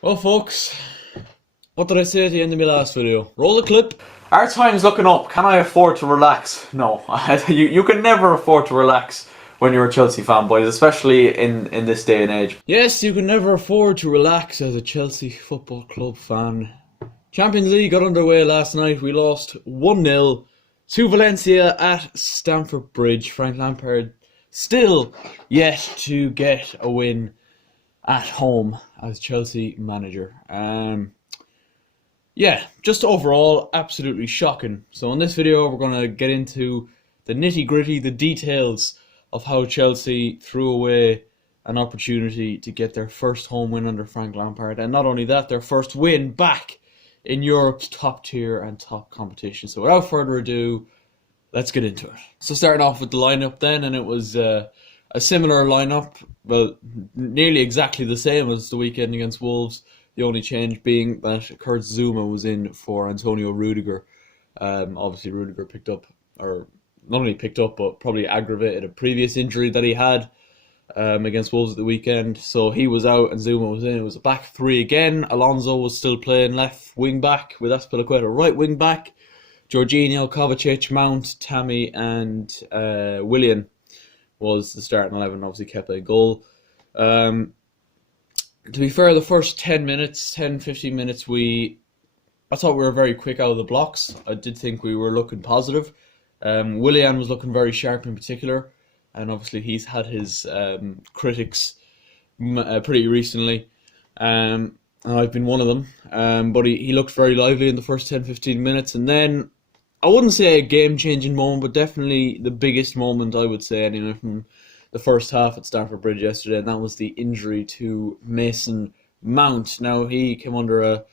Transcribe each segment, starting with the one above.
Well, folks, what did I say at the end of my last video? Roll the clip. Our time's looking up. Can I afford to relax? No. you can never afford to relax when you're a Chelsea fan, boys, especially in this day and age. Yes, you can never afford to relax as a Chelsea Football Club fan. Champions League got underway last night. We lost 1-0 to Valencia at Stamford Bridge. Frank Lampard still yet to get a win at home as Chelsea manager. Yeah, just overall, absolutely shocking. So in this video, we're going to get into the nitty-gritty, the details of how Chelsea threw away an opportunity to get their first home win under Frank Lampard. And not only that, their first win back in Europe's top tier and top competition. So without further ado, let's get into it. So starting off with the lineup then, and it was a similar lineup, well, nearly exactly the same as the weekend against Wolves. The only change being that Kurt Zouma was in for Antonio Rudiger. Obviously, Rudiger picked up, or not only picked up, but probably aggravated a previous injury that he had against Wolves at the weekend. So he was out and Zouma was in. It was a back three again. Alonso was still playing left wing back with Azpilicueta right wing back. Jorginho, Kovacic, Mount, Tammy, and Willian was the starting 11. Obviously, Kepa a goal. To be fair, the first 10 minutes, 10, 15 minutes, I thought we were very quick out of the blocks. I did think we were looking positive. Willian was looking very sharp in particular, and obviously he's had his critics pretty recently. And I've been one of them. But he looked very lively in the first 10, 15 minutes, and then I wouldn't say a game-changing moment, but definitely the biggest moment, I would say, anyway, from the first half at Stamford Bridge yesterday, and that was the injury to Mason Mount. Now, he came under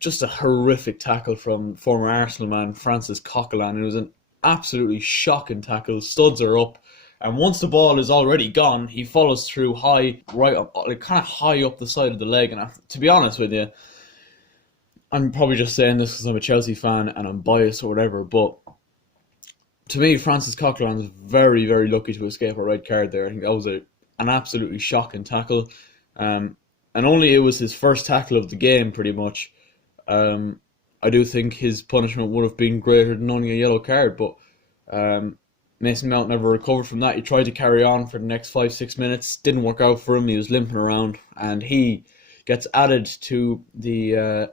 just a horrific tackle from former Arsenal man Francis Coquelin. It was an absolutely shocking tackle. Studs are up, and once the ball is already gone, he follows through high, right up, like kind of high up the side of the leg. And to be honest with you, I'm probably just saying this because I'm a Chelsea fan and I'm biased or whatever, but to me, Francis Coquelin was very, very lucky to escape a red card there. I think that was an absolutely shocking tackle. And only it was his first tackle of the game, pretty much. I do think his punishment would have been greater than only a yellow card, but Mason Mount never recovered from that. He tried to carry on for the next 5-6 minutes. Didn't work out for him. He was limping around, and he gets added to the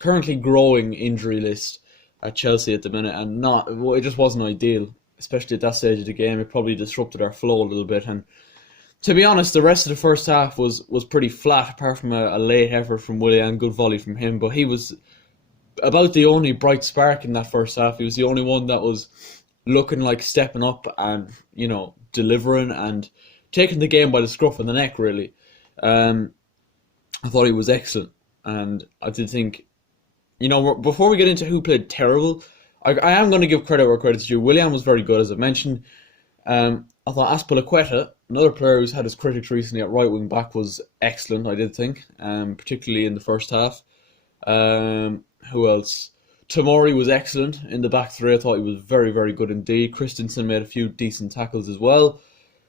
currently growing injury list at Chelsea at the minute, and it just wasn't ideal, especially at that stage of the game. It probably disrupted our flow a little bit, and to be honest, the rest of the first half was pretty flat, apart from a late effort from Willian, good volley from him, but he was about the only bright spark in that first half. He was the only one that was looking like stepping up and, delivering and taking the game by the scruff of the neck, really. I thought he was excellent, and I did think, before we get into who played terrible, I am going to give credit where credit's due. Willian was very good, as I mentioned. I thought Azpilicueta, another player who's had his critics recently at right wing back, was excellent, I did think, particularly in the first half. Who else? Tamori was excellent in the back three. I thought he was very, very good indeed. Christensen made a few decent tackles as well.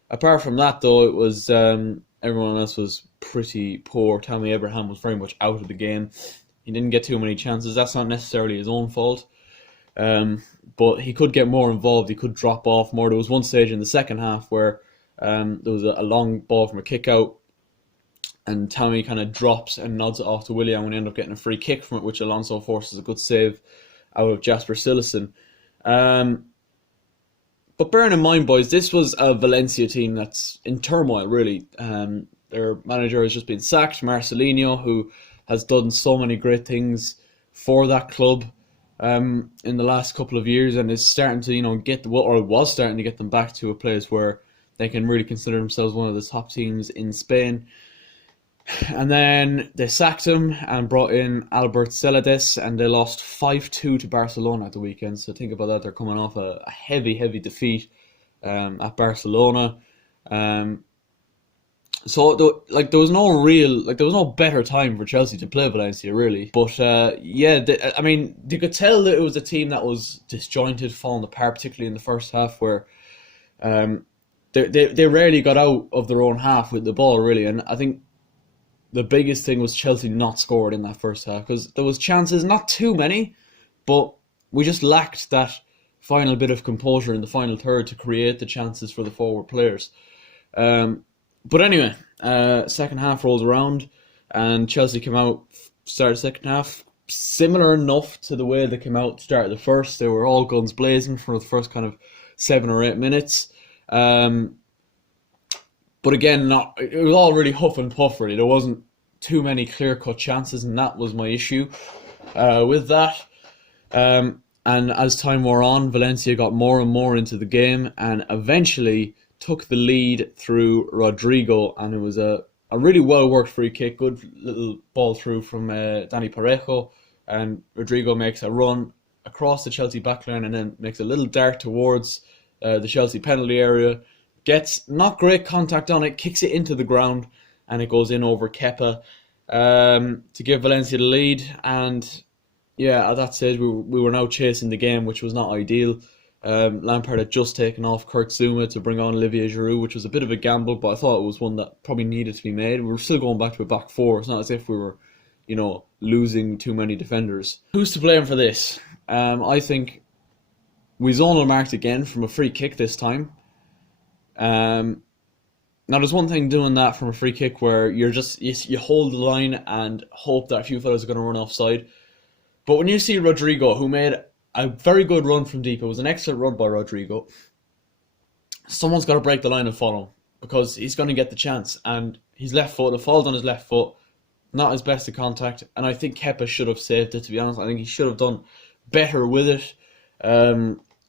Apart from that, though, it was everyone else was pretty poor. Tammy Abraham was very much out of the game. He didn't get too many chances. That's not necessarily his own fault. But he could get more involved. He could drop off more. There was one stage in the second half where there was a long ball from a kick out, and Tammy kind of drops and nods it off to Willian when he ended up getting a free kick from it, which Alonso forces a good save out of Jasper Cillessen. But bearing in mind, boys, this was a Valencia team that's in turmoil, really. Their manager has just been sacked, Marcelinho, who has done so many great things for that club in the last couple of years, and is starting to, was starting to get them back to a place where they can really consider themselves one of the top teams in Spain. And then they sacked him and brought in Albert Celades, and they lost 5-2 to Barcelona at the weekend. So think about that. They're coming off a heavy, heavy defeat at Barcelona. So there was no better time for Chelsea to play Valencia, really. But you could tell that it was a team that was disjointed, falling apart, particularly in the first half, where they rarely got out of their own half with the ball, really. And I think the biggest thing was Chelsea not scored in that first half, because there was chances, not too many, but we just lacked that final bit of composure in the final third to create the chances for the forward players. But anyway, second half rolls around and Chelsea came out, started second half, similar enough to the way they came out started the first. They were all guns blazing for the first kind of 7 or 8 minutes. But again, it was all really huff and puff really. There wasn't too many clear-cut chances, and that was my issue with that. And as time wore on, Valencia got more and more into the game and eventually took the lead through Rodrigo, and it was a really well-worked free kick, good little ball through from Dani Parejo, and Rodrigo makes a run across the Chelsea backline and then makes a little dart towards the Chelsea penalty area, gets not great contact on it, kicks it into the ground, and it goes in over Kepa to give Valencia the lead. And yeah, at that stage we were now chasing the game, which was not ideal. Lampard had just taken off Kurt Zouma to bring on Olivier Giroud, which was a bit of a gamble, but I thought it was one that probably needed to be made. We were still going back to a back four. It's not as if we were, losing too many defenders. Who's to blame for this? I think we zonal marked again from a free kick this time. Now there's one thing doing that from a free kick where you hold the line and hope that a few fellas are going to run offside. But when you see Rodrigo, who made a very good run from deep, it was an excellent run by Rodrigo, someone's got to break the line and follow him, because he's going to get the chance. And his left foot, it falls on his left foot, not his best of contact, and I think Kepa should have saved it, to be honest. I think he should have done better with it.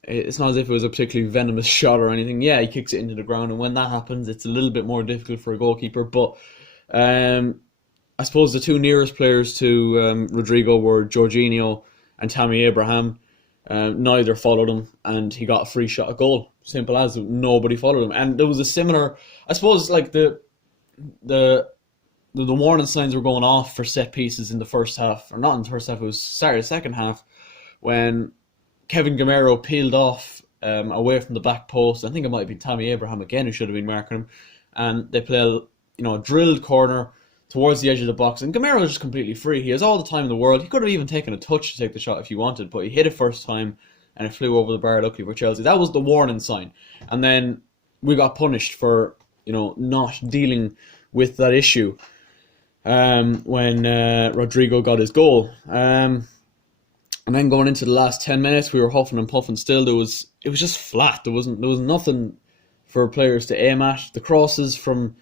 It's not as if it was a particularly venomous shot or anything. Yeah, he kicks it into the ground, and when that happens, it's a little bit more difficult for a goalkeeper. But I suppose the two nearest players to Rodrigo were Jorginho and Tammy Abraham. Neither followed him, and he got a free shot at goal. Simple as. Nobody followed him. And there was a similar, I suppose, like the warning signs were going off for set pieces in the first half, or not in the first half, it was started the second half, when Kevin Gamero peeled off away from the back post. I think it might have been Tammy Abraham again who should have been marking him, and they play a drilled corner towards the edge of the box, and Gamero is just completely free. He has all the time in the world. He could have even taken a touch to take the shot if he wanted, but he hit it first time and it flew over the bar, luckily for Chelsea. That was the warning sign. And then we got punished for not dealing with that issue when Rodrigo got his goal. And then going into the last 10 minutes, we were huffing and puffing still. It was just flat. There was nothing for players to aim at. The crosses from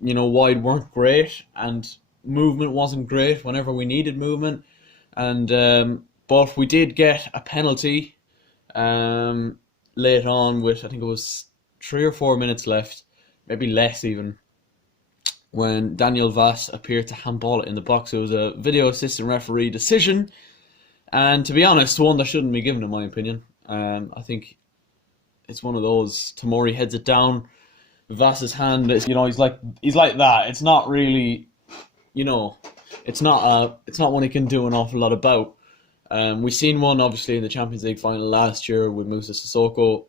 wide weren't great, and movement wasn't great whenever we needed movement. And but we did get a penalty late on with, I think it was 3 or 4 minutes left, maybe less even, when Daniel Vaz appeared to handball it in the box. It was a video assistant referee decision, and to be honest, one that shouldn't be given in my opinion. I think it's one of those, Tomori heads it down, Vaz's hand is, he's like that. It's not really, it's not one he can do an awful lot about. We've seen one obviously in the Champions League final last year with Moussa Sissoko,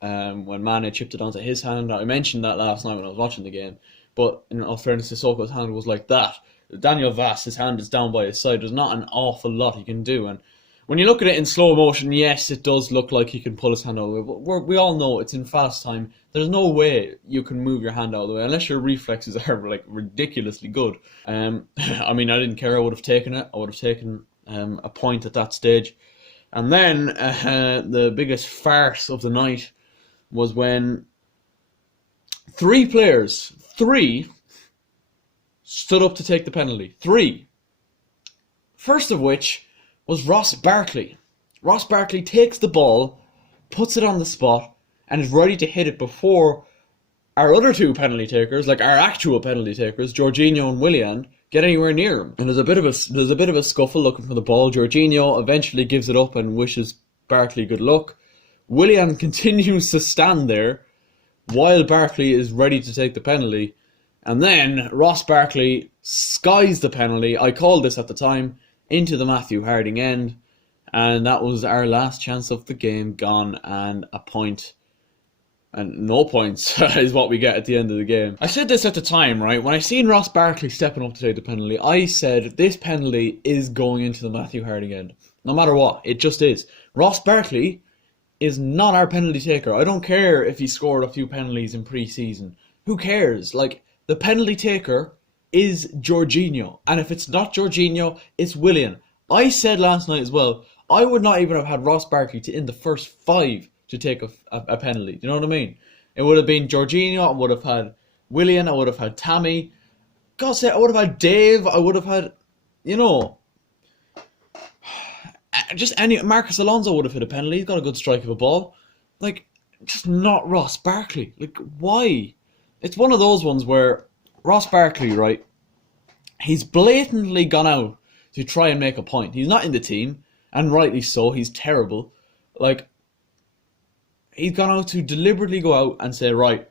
when Mane chipped it onto his hand. I mentioned that last night when I was watching the game, but in all fairness, Sissoko's hand was like that. Daniel Vaz, his hand is down by his side. There's not an awful lot he can do, and when you look at it in slow motion, yes, it does look like he can pull his hand out of the way, but we all know it's in fast time. There's no way you can move your hand out of the way unless your reflexes are like ridiculously good. I didn't care. I would have taken it. I would have taken a point at that stage. And then the biggest farce of the night was when three players stood up to take the penalty. 3. First of which was Ross Barkley. Ross Barkley takes the ball, puts it on the spot, and is ready to hit it before our other 2 penalty takers, like our actual penalty takers, Jorginho and Willian, get anywhere near him. And there's a bit of a scuffle looking for the ball. Jorginho eventually gives it up and wishes Barkley good luck. Willian continues to stand there while Barkley is ready to take the penalty. And then Ross Barkley skies the penalty. I called this at the time, into the Matthew Harding end, and that was our last chance of the game gone, and a point And no points is what we get at the end of the game. I said this at the time, right? When I seen Ross Barkley stepping up to take the penalty, I said this penalty is going into the Matthew Harding end. No matter what, it just is. Ross Barkley is not our penalty taker. I don't care if he scored a few penalties in pre-season. Who cares? Like, the penalty taker is Jorginho. And if it's not Jorginho, it's Willian. I said last night as well, I would not even have had Ross Barkley in the first 5 to take a penalty. Do you know what I mean? It would have been Jorginho, I would have had Willian, I would have had Tammy. God sake, I would have had Dave, I would have had, just any. Marcus Alonso would have hit a penalty. He's got a good strike of a ball. Like, just not Ross Barkley. Like, why? It's one of those ones where Ross Barkley, right, he's blatantly gone out to try and make a point. He's not in the team, and rightly so. He's terrible. Like, he's gone out to deliberately go out and say, right,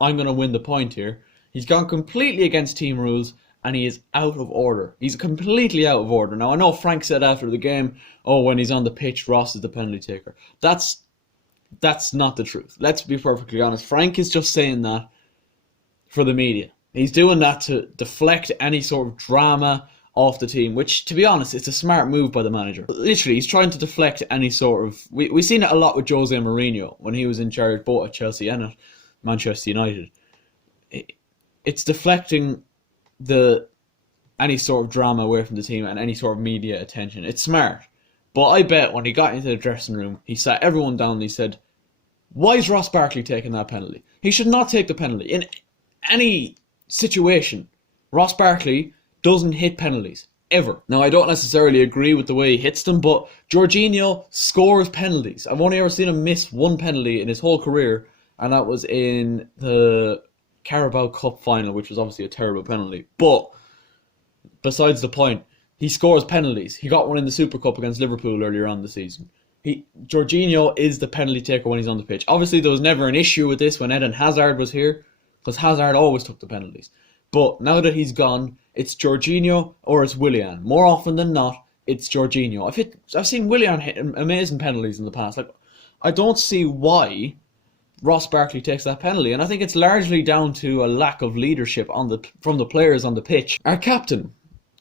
I'm going to win the point here. He's gone completely against team rules, and he is out of order. He's completely out of order. Now, I know Frank said after the game, oh, when he's on the pitch, Ross is the penalty taker. That's not the truth. Let's be perfectly honest. Frank is just saying that for the media. He's doing that to deflect any sort of drama off the team, which, to be honest, it's a smart move by the manager. Literally, he's trying to deflect any sort of... We've seen it a lot with Jose Mourinho when he was in charge both at Chelsea and at Manchester United. It's deflecting any sort of drama away from the team and any sort of media attention. It's smart. But I bet when he got into the dressing room, he sat everyone down and he said, why is Ross Barkley taking that penalty? He should not take the penalty. In any situation, Ross Barkley doesn't hit penalties. Ever. Now, I don't necessarily agree with the way he hits them, but Jorginho scores penalties. I've only ever seen him miss one penalty in his whole career, and that was in the Carabao Cup final, which was obviously a terrible penalty. But besides the point, he scores penalties. He got one in the Super Cup against Liverpool earlier on the season. Jorginho is the penalty taker when he's on the pitch. Obviously, there was never an issue with this when Eden Hazard was here, because Hazard always took the penalties. But now that he's gone, it's Jorginho or it's Willian. More often than not, it's Jorginho. I've seen Willian hit amazing penalties in the past. Like, I don't see why Ross Barkley takes that penalty, and I think it's largely down to a lack of leadership from the players on the pitch. Our captain,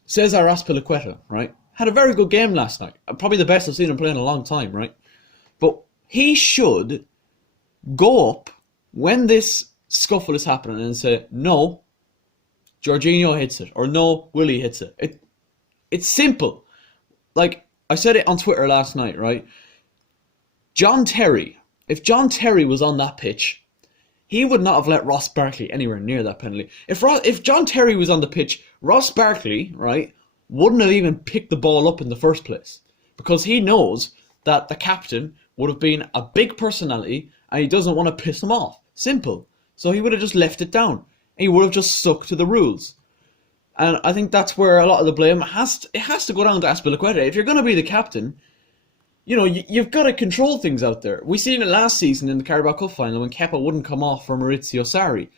Cesar Azpilicueta, right, had a very good game last night. Probably the best I've seen him play in a long time, right? But he should go up when this scuffle is happening and say, no, Jorginho hits it, or no, Willie hits it. It's simple. Like, I said it on Twitter last night, right? If John Terry was on that pitch, he would not have let Ross Barkley anywhere near that penalty. If John Terry was on the pitch, Ross Barkley, right, wouldn't have even picked the ball up in the first place. Because he knows that the captain would have been a big personality and he doesn't want to piss him off. Simple. So he would have just left it down. He would have just stuck to the rules. And I think that's where a lot of the blame has to go down to Azpilicueta. If you're going to be the captain, you've got to control things out there. We seen it last season in the Carabao Cup final when Kepa wouldn't come off for Maurizio Sarri.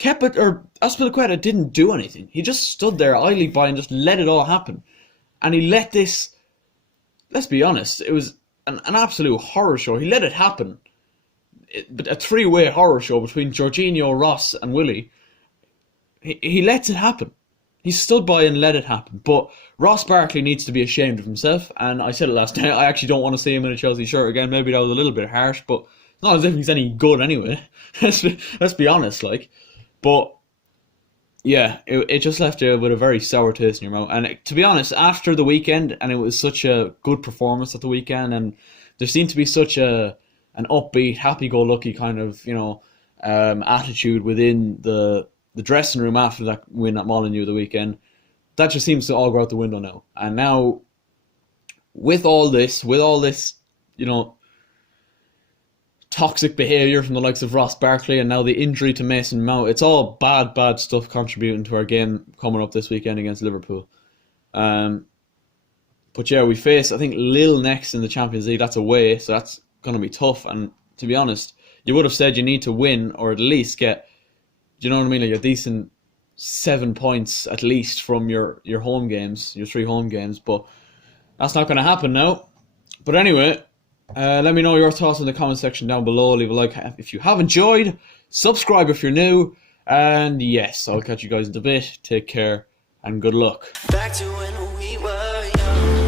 Azpilicueta didn't do anything. He just stood there idly by and just let it all happen. And he let this, let's be honest, it was an absolute horror show. He let it happen. A three-way horror show between Jorginho, Ross and Willie. He lets it happen. He stood by and let it happen. But Ross Barkley needs to be ashamed of himself. And I said it last night, I actually don't want to see him in a Chelsea shirt again. Maybe that was a little bit harsh, but it's not as if he's any good anyway. Let's be honest, like. But yeah, it just left you with a very sour taste in your mouth. And to be honest, after the weekend, and it was such a good performance at the weekend, and there seemed to be such an upbeat, happy-go-lucky kind of, attitude within the dressing room after that win at Molineux the weekend, that just seems to all go out the window now. And now, with all this, toxic behaviour from the likes of Ross Barkley and now the injury to Mason Mount, it's all bad stuff contributing to our game coming up this weekend against Liverpool. But yeah, we face, I think, Lille next in the Champions League. That's away, so that's going to be tough. And to be honest, you would have said you need to win or at least get, do you know what I mean, like a decent 7 points at least from your home games, your 3 home games. But that's not going to happen now. But anyway, Let me know your thoughts in the comment section down below. Leave a like if you have enjoyed. Subscribe if you're new. And yes, I'll catch you guys in a bit. Take care and good luck. Back to when we were young.